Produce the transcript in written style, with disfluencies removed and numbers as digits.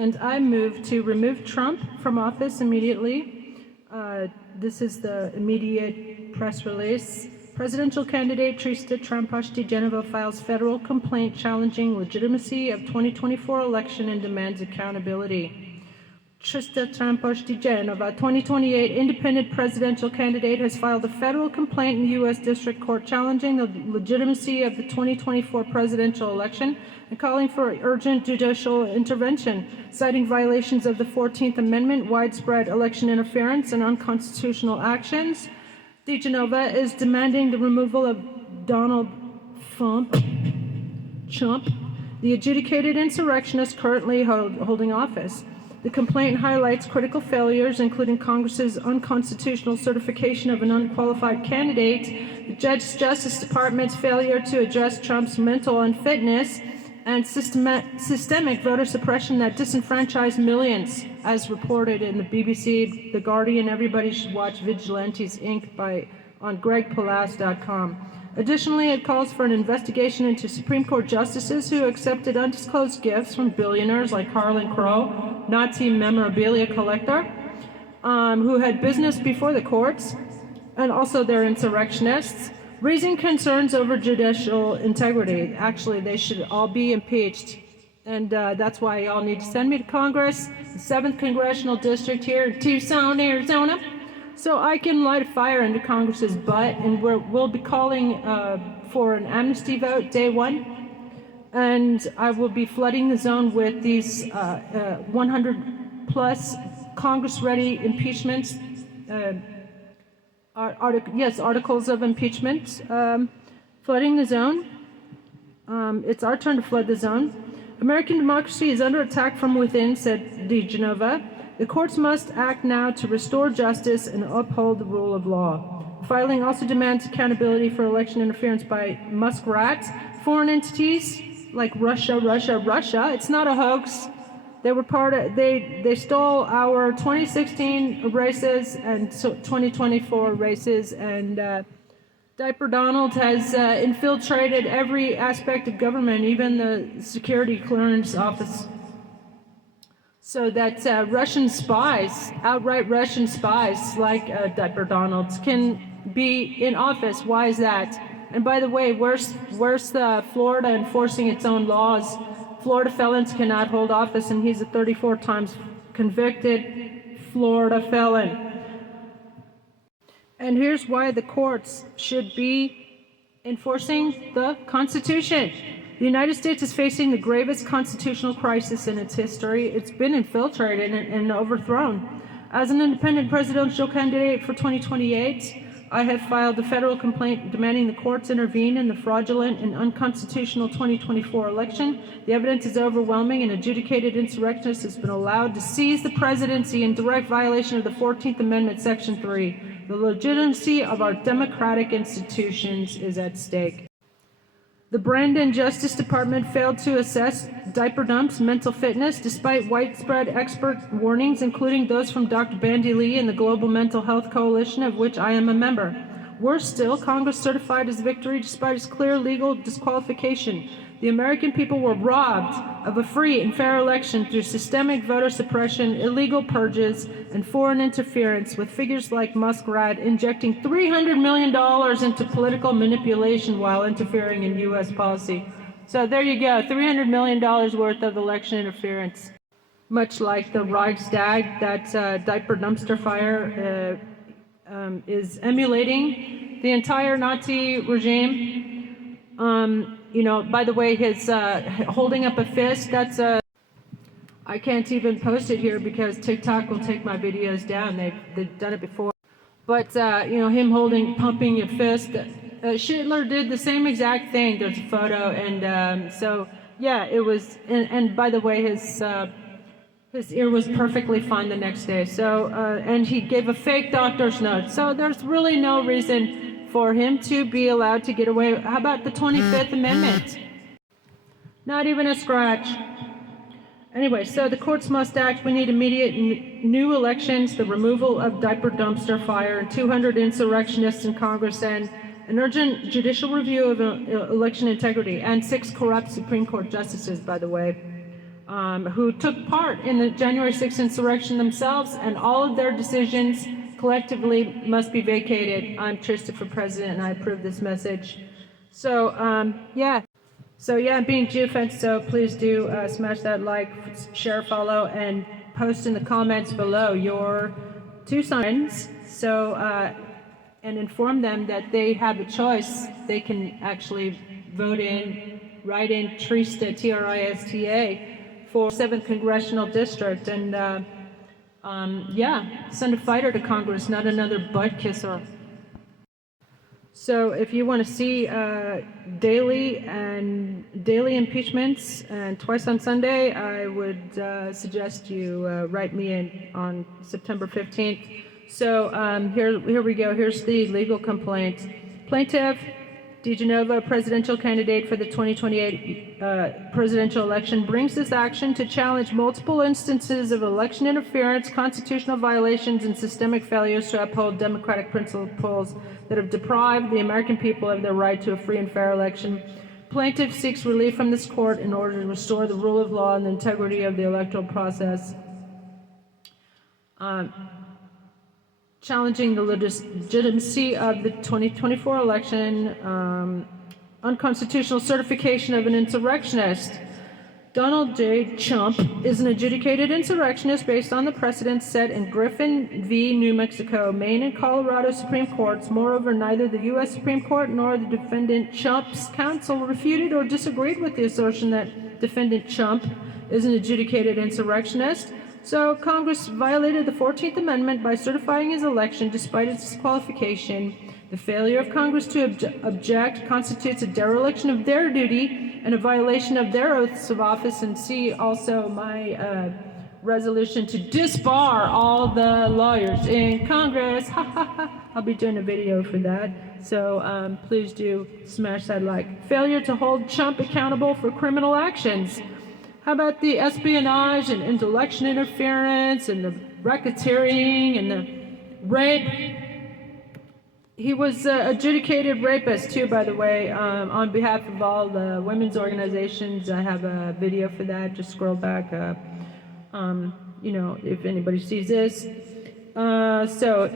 And I move to remove Trump from office immediately. This is the immediate press release. Presidential candidate Trista Tramposhti-Genova files federal complaint challenging legitimacy of 2024 election and demands accountability. Trista Tramposhti-Genova, 2028 independent presidential candidate, has filed a federal complaint in the U.S. District Court challenging the legitimacy of the 2024 presidential election and calling for urgent judicial intervention, citing violations of the 14th Amendment, widespread election interference, and unconstitutional actions. DeGenova is demanding the removal of Donald Trump, the adjudicated insurrectionist currently holding office. The complaint highlights critical failures, including Congress's unconstitutional certification of an unqualified candidate, the Justice Department's failure to address Trump's mental unfitness, and systemic voter suppression that disenfranchised millions, as reported in the BBC, The Guardian. Everybody should watch Vigilantes Inc. on gregpalas.com. Additionally, it calls for an investigation into Supreme Court justices who accepted undisclosed gifts from billionaires like Harlan Crow, Nazi memorabilia collector, who had business before the courts, and also they're insurrectionists, raising concerns over judicial integrity. Actually, they should all be impeached. And that's why y'all need to send me to Congress, the 7th Congressional District here in Tucson, Arizona, so I can light a fire into Congress's butt, and we'll be calling for an amnesty vote day 1, and I will be flooding the zone with these 100 plus Congress-ready impeachments, articles of impeachment, flooding the zone. It's our turn to flood the zone. American democracy is under attack from within, said DeGenova. The courts must act now to restore justice and uphold the rule of law. Filing also demands accountability for election interference by muskrats, foreign entities like Russia. It's not a hoax. They were they stole our 2016 races and 2024 races, and Diaper Donald has infiltrated every aspect of government, even the security clearance office. So that Russian spies, outright Russian spies like Diaper Donalds, can be in office. Why is that? And by the way, where's Florida enforcing its own laws? Florida felons cannot hold office, and he's a 34 times convicted Florida felon. And here's why the courts should be enforcing the Constitution. The United States is facing the gravest constitutional crisis in its history. It's been infiltrated and overthrown. As an independent presidential candidate for 2028, I have filed a federal complaint demanding the courts intervene in the fraudulent and unconstitutional 2024 election. The evidence is overwhelming. An adjudicated insurrectionist has been allowed to seize the presidency in direct violation of the 14th Amendment, Section 3. The legitimacy of our democratic institutions is at stake. The Brandon Justice Department failed to assess Diaper Dump's mental fitness despite widespread expert warnings, including those from Dr. Bandy Lee and the Global Mental Health Coalition, of which I am a member. Worse still, Congress certified his victory despite his clear legal disqualification. The American people were robbed of a free and fair election through systemic voter suppression, illegal purges, and foreign interference, with figures like Muskrat injecting $300 million into political manipulation while interfering in U.S. policy. So there you go, $300 million worth of election interference. Much like the Reichstag, that diaper dumpster fire is emulating the entire Nazi regime. By the way, his holding up a fist, that's I can't even post it here because TikTok will take my videos down. They've done it before. But, him pumping a fist, Schindler did the same exact thing. There's a photo, and so, yeah, it was, and by the way, his ear was perfectly fine the next day. So, and he gave a fake doctor's note. So there's really no reason for him to be allowed to get away. How about the 25th Amendment? Not even a scratch. Anyway, so the courts must act. We need immediate new elections, the removal of diaper dumpster fire, 200 insurrectionists in Congress, and an urgent judicial review of election integrity, and 6 corrupt Supreme Court justices, by the way. who took part in the January 6th insurrection themselves, and all of their decisions collectively must be vacated. I'm Trista for president, and I approve this message. So, yeah. So, yeah, being Jew-fed, so please do smash that like, share, follow, and post in the comments below your Tucson friends. So, and inform them that they have a choice. They can actually vote in, write in Trista, T-R-I-S-T-A, for 7th Congressional District, and yeah, send a fighter to Congress, not another butt kisser. So if you want to see daily impeachments and twice on Sunday, I would suggest you write me in on September 15th. So here we go. Here's the legal complaint. Plaintiff DeGenova, presidential candidate for the 2028 presidential election, brings this action to challenge multiple instances of election interference, constitutional violations, and systemic failures to uphold democratic principles that have deprived the American people of their right to a free and fair election. Plaintiff seeks relief from this court in order to restore the rule of law and the integrity of the electoral process. Challenging the legitimacy of the 2024 election, unconstitutional certification of an insurrectionist. Donald J. Trump is an adjudicated insurrectionist based on the precedents set in Griffin v. New Mexico, Maine, and Colorado Supreme Courts. Moreover, neither the U.S. Supreme Court nor the defendant Trump's counsel refuted or disagreed with the assertion that defendant Trump is an adjudicated insurrectionist. So Congress violated the 14th Amendment by certifying his election despite its disqualification. The failure of Congress to object constitutes a dereliction of their duty and a violation of their oaths of office. And see also my resolution to disbar all the lawyers in Congress. I'll be doing a video for that. So please do smash that like. Failure to hold Trump accountable for criminal actions. How about the espionage and election interference and the racketeering and the rape? He was adjudicated rapist too, by the way. On behalf of all the women's organizations, I have a video for that. Just scroll back. You know, if anybody sees this. So